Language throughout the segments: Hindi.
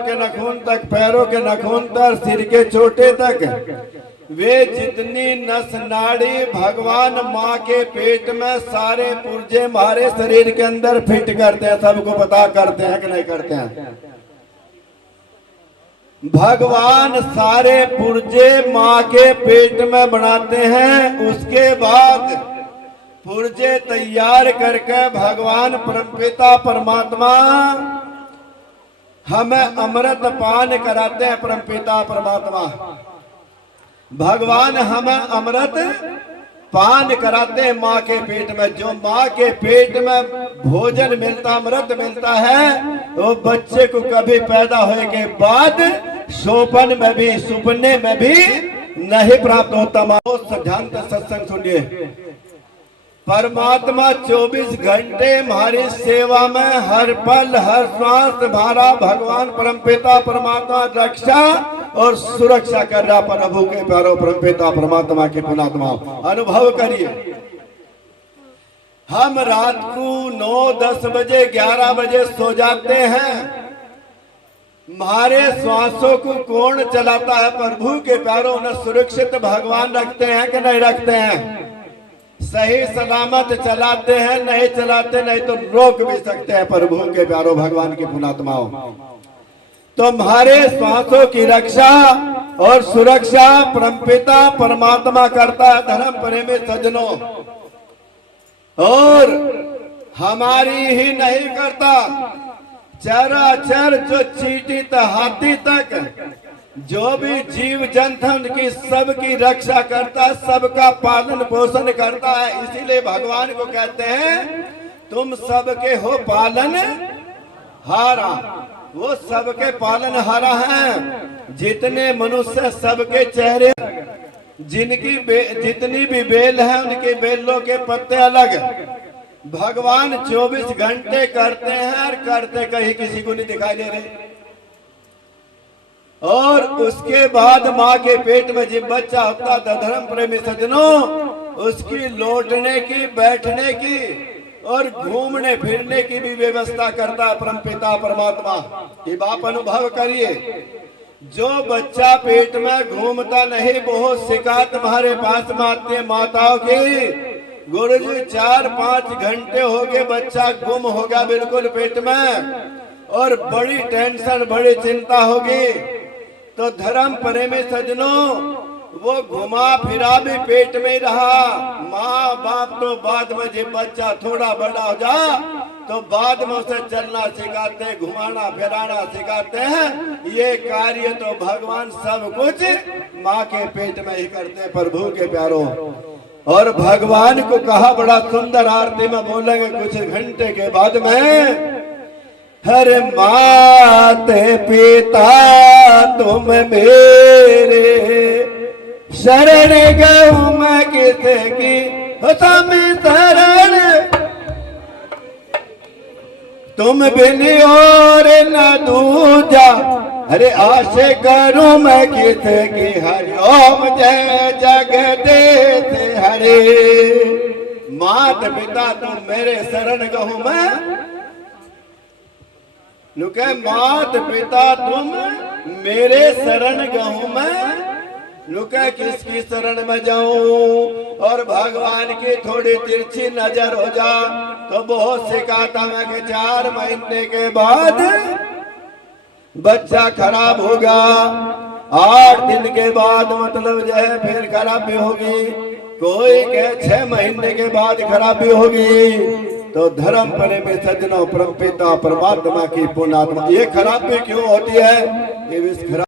के नाखून तक, पैरों के नाखून तक, सिर के चोटे तक, वे जितनी नस नाड़ी भगवान माँ के पेट में सारे पुर्जे हमारे शरीर के अंदर फिट करते हैं। सबको पता करते हैं कि नहीं करते हैं? भगवान सारे पुर्जे माँ के पेट में बनाते हैं। उसके बाद पुर्जे तैयार करके भगवान परमपिता परमात्मा हमें अमृत पान कराते हैं। परमपिता परमात्मा भगवान हमें अमृत पान कराते हैं माँ के पेट में। जो माँ के पेट में भोजन मिलता, अमृत मिलता है, तो बच्चे को कभी पैदा होने के बाद सोपन में भी, सुपने में भी नहीं प्राप्त होता। ध्यान से सत्संग सुनिए। परमात्मा 24 घंटे हमारी सेवा में, हर पल हर श्वास हमारा भगवान परमपिता परमात्मा रक्षा और सुरक्षा कर रहा। प्रभु के प्यारो परमपिता परमात्मा के पुणात्मा अनुभव करिए। हम रात को 9, 10 बजे, 11 बजे सो जाते हैं। हमारे श्वासों को कौन चलाता है? प्रभु के प्यारों ने सुरक्षित भगवान रखते हैं कि नहीं रखते हैं? सही सलामत चलाते हैं, नहीं चलाते नहीं तो रोक भी सकते हैं। प्रभु के प्यारो भगवान की पुणात्माओं, तो हमारे श्वासों की रक्षा और सुरक्षा परमपिता परमात्मा करता है। धर्म प्रेमी सज्जनों, और हमारी ही नहीं करता, चराचर जो चींटी हाथी तक जो भी जीव जंतु की सबकी रक्षा करता है, सबका पालन पोषण करता है। इसीलिए भगवान को कहते हैं तुम सबके हो पालन हारा। वो सबके पालन हारा है। जितने मनुष्य सबके चेहरे, जिनकी जितनी भी बेल है उनके बेलों के पत्ते अलग। भगवान 24 घंटे करते हैं और करते कहीं किसी को नहीं दिखाई दे रहे। और उसके बाद माँ के पेट में जब बच्चा होता था, धर्म प्रेमी सज्जनों, उसकी लौटने की, बैठने की और घूमने फिरने की भी व्यवस्था करता है परमपिता परमात्मा। ये बात अनुभव करिए। जो बच्चा पेट में घूमता नहीं, बहुत शिकायत हमारे पास में आती है माताओं की, गुरुजी 4-5 घंटे हो गए बच्चा गुम हो गया बिल्कुल पेट में, और बड़ी टेंशन, बड़ी चिंता होगी। तो धर्म प्रेमी सज्जनों, वो घुमा फिरा भी पेट में रहा। माँ बाप तो बाद में जब बच्चा थोड़ा बड़ा हो जा तो बाद में उसे चलना सिखाते हैं, घुमाना फिराना सिखाते हैं। ये कार्य तो भगवान सब कुछ माँ के पेट में ही करते हैं। प्रभु के प्यारो, और भगवान को कहा बड़ा सुंदर आरती में बोलेंगे कुछ घंटे के बाद में, हरे माते पिता तुम मेरे, शरण गऊ मैं किसकी तुम शरण, तुम बिन और न दूजा, अरे आशे करूं मैं किसकी, हरि ओम जय जगदीश हरे। मात पिता तुम मेरे शरण गऊ मैं, नुके मात पिता तुम मेरे शरण गहूं मैं, नुके किसकी शरण में जाऊं। और भगवान की थोड़ी तिरछी नजर हो जा तो बहुत सिखाता मैं कि 4 महीने के बाद बच्चा खराब होगा, 8 दिन के बाद मतलब जो है फिर खराबी होगी, कोई कहे 6 महीने के बाद खराबी होगी। तो धर्म प्रेमी सज्जनों, परमपिता परमात्मा की पुण्यात्मा, ये खराबी क्यों होती है? ये विष खराब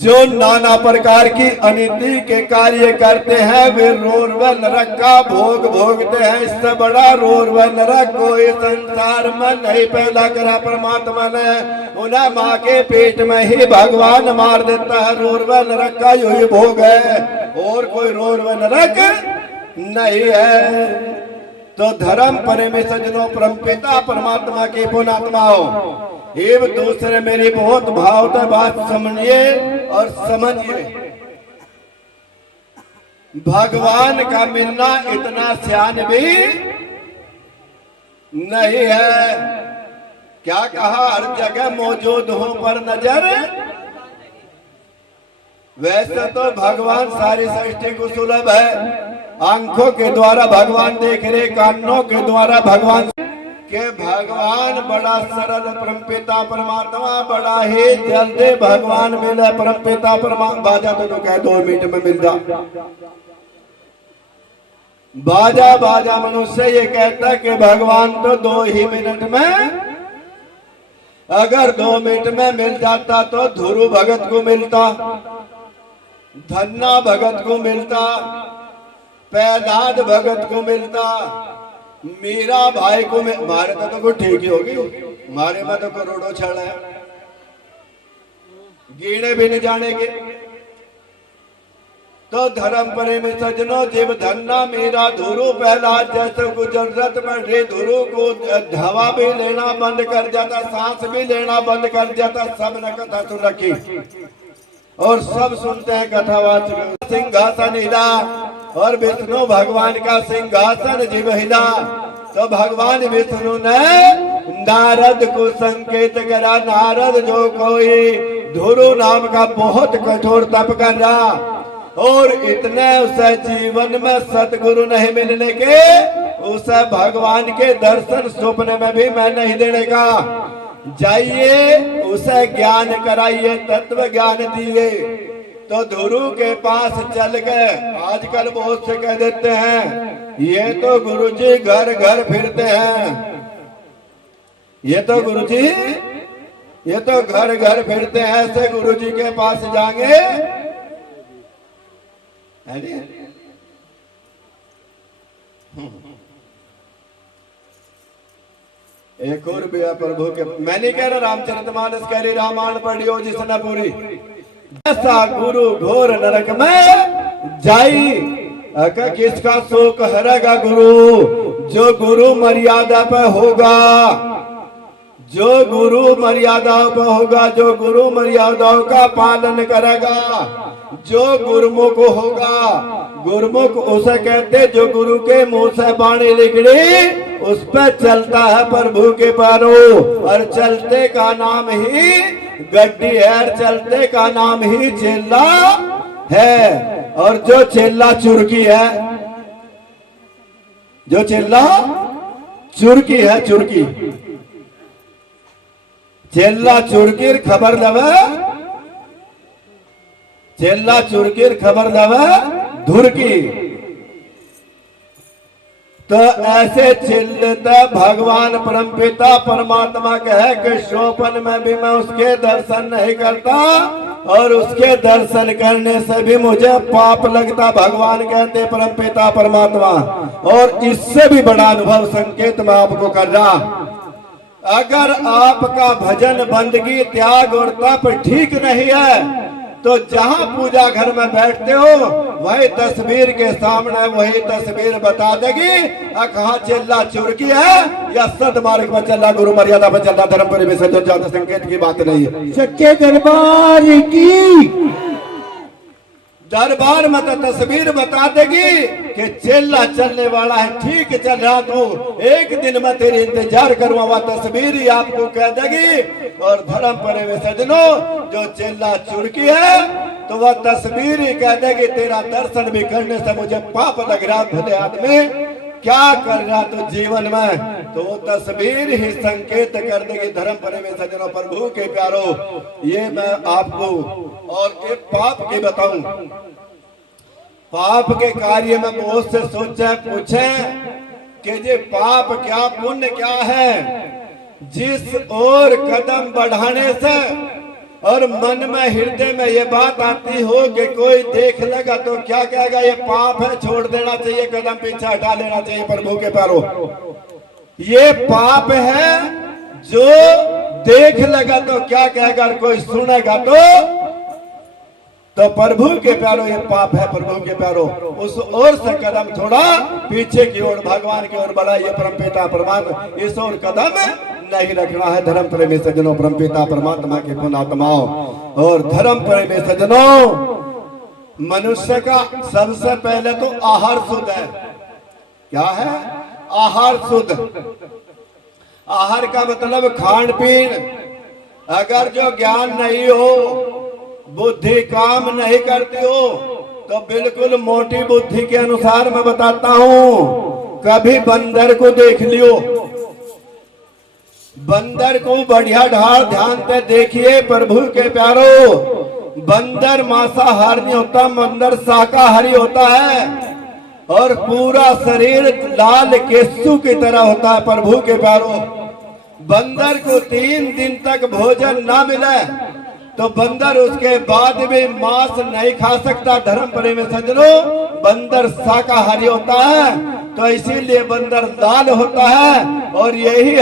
जो नाना प्रकार की अनिति के कार्य करते हैं, वे रोर व नरक का भोग भोगते हैं। इससे बड़ा रोर व नरक कोई संसार में नहीं पैदा करा परमात्मा ने। उन्हें माँ के पेट में ही भगवान मार देता है। रोर व नरक का यही भोग है, और कोई रोर व नरक नहीं है। तो धर्म प्रेमी सज्जनों, परमपिता परमात्मा की पुण्यात्माओं, एक दूसरे मेरी बहुत भाव बात समझिए और समझिए। भगवान का मिलना इतना सियान भी नहीं है क्या कहा, हर जगह मौजूद हूं पर नजर। वैसे तो भगवान सारी सृष्टि को सुलभ है, आंखों के द्वारा भगवान देख रहे, कानों के द्वारा भगवान के। भगवान बड़ा सरल परमपिता परमात्मा, बड़ा ही जल्दी भगवान मिले परमपिता परमात्मा। बाजा तो कह 2 मिनट में मिल जा। बाजा बाजा मनुष्य ये कहता कि भगवान तो 2 ही मिनट में, अगर 2 मिनट में मिल जाता तो ध्रुव भगत को मिलता, धन्ना भगत को मिलता, प्रहलाद भगत को मिलता, मीरा भाई को मारे तो कोई ठीक ही होगी, मारे में तो करोड़ों छड़ है, गिने भी नहीं जानेंगे। तो धर्म प्रेमी सजनों, जीव धन्ना मीरा ध्रुव प्रहलाद जैसे को जरूरत पड़ रही, ध्रुव को हवा भी लेना बंद कर जाता, सांस भी लेना बंद कर जाता। सब ने कथा सुन रखी और सब सुनते हैं कथावाचक। सिंहासन हिला और विष्णु भगवान का सिंहासन जीव हिला, तो भगवान विष्णु ने नारद को संकेत करा। नारद जो कोई ध्रुव नाम का बहुत कठोर तप कर रहा और इतने उसे जीवन में सतगुरु नहीं मिलने के, उसे भगवान के दर्शन सपने में भी मैं नहीं देने का। जाइए उसे ज्ञान कराइए, तत्व ज्ञान दिए। तो ध्रुव के पास चल गए। आजकल बहुत से कह देते हैं ये तो गुरुजी घर घर फिरते हैं, ये तो गुरुजी ये तो घर घर फिरते हैं, ऐसे गुरुजी के पास जाएंगे। एक और भी प्रभु के, मैं नहीं कह रहा रामचरितमानस कह रही, रामायण पढ़ियो जिसने पूरी। ऐसा गुरु घोर नरक में जाई, किसका शोक हरेगा गुरु, जो गुरु मर्यादा पर होगा, जो गुरु मर्यादाओं पर होगा, जो गुरु मर्यादाओं का पालन करेगा, जो गुरुमुख होगा। गुरुमुख उसे कहते जो गुरु के मुंह से बाणी निकली उस पर चलता है प्रभु के पैरों, और चलते का नाम ही गड्डी है, चलते का नाम ही चेला है। और जो चेला चुरकी है, जो चेला चुरकी है, चुरकी चेला चुरकीर खबर लवे, चेला चुरकीर खबर लवे धुरकी। तो ऐसे चिल्लता भगवान परमपिता परमात्मा कहे कि शोपन में भी मैं उसके दर्शन नहीं करता और उसके दर्शन करने से भी मुझे पाप लगता। भगवान कहते परमपिता परमात्मा। और इससे भी बड़ा अनुभव संकेत मैं आपको कर रहा, अगर आपका भजन बंदगी त्याग और तप ठीक नहीं है तो जहां पूजा घर में बैठते हो वही तस्वीर के सामने वही तस्वीर बता देगी कहाँ चिल्ला चुरकी है या सदमार्ग पर चल रहा, गुरु मर्यादा पर चल रहा, धर्म पर विसर्जन ज्यादा संकेत की बात नहीं है। सच्चे दरबार की दरबार में तो तस्वीर बता देगी कि चिल्ला चलने वाला है, ठीक चल रहा तो एक दिन में तेरी इंतजार करूंगा, वह तस्वीर ही आपको कह देगी। और धर्म पर विसर्जनों जो चिल्ला चुरकी है तो वह तस्वीर ही कह देगी तेरा दर्शन भी करने से मुझे पाप लग रहा। भले आदमी क्या कर रहा तो जीवन में, तो वो तस्वीर ही संकेत कर देगी। धर्म पर विसर्जनों प्रभु के प्यारो, ये मैं आपको और एक पाप की बताऊं। पाप के कार्य में बहुत से सोचे पूछे कि ये पाप क्या पुण्य क्या है। जिस ओर कदम बढ़ाने से और मन में हृदय में ये बात आती हो कि कोई देख लेगा तो क्या कहेगा ये पाप है, छोड़ देना चाहिए, कदम पीछे हटा लेना चाहिए। प्रभु के प्यारो, ये पाप है जो देख लेगा तो क्या कहेगा, कोई सुनेगा तो प्रभु के प्यारो ये पाप है। प्रभु के प्यारो, उस ओर से कदम थोड़ा पीछे की ओर भगवान की ओर बढ़ाइए। परमपिता परमात्मा इस ओर कदम नहीं रखना है। धर्म प्रेमी सज्जनों, परमपिता परमात्मा के पुण्यात्माओं और धर्म प्रेमी सज्जनों, मनुष्य का सबसे पहले तो आहार शुद्ध है। क्या है? आहार शुद्ध। आहार का मतलब खान पीन। अगर जो ज्ञान नहीं हो, बुद्धि काम नहीं करती हो, तो बिल्कुल मोटी बुद्धि के अनुसार मैं बताता हूं, कभी बंदर को देख लियो, बंदर को बढ़िया ढाल ध्यान से देखिए प्रभु के प्यारो। बंदर मांसाहारी नहीं होता, बंदर शाकाहारी होता है और पूरा शरीर लाल केसू की तरह होता है प्रभु के प्यारो। बंदर को 3 दिन तक भोजन ना मिले तो बंदर उसके बाद भी मांस नहीं खा सकता। धर्म प्रेमी सज्जनों, बंदर शाकाहारी होता है, तो इसीलिए बंदर लाल होता है और यही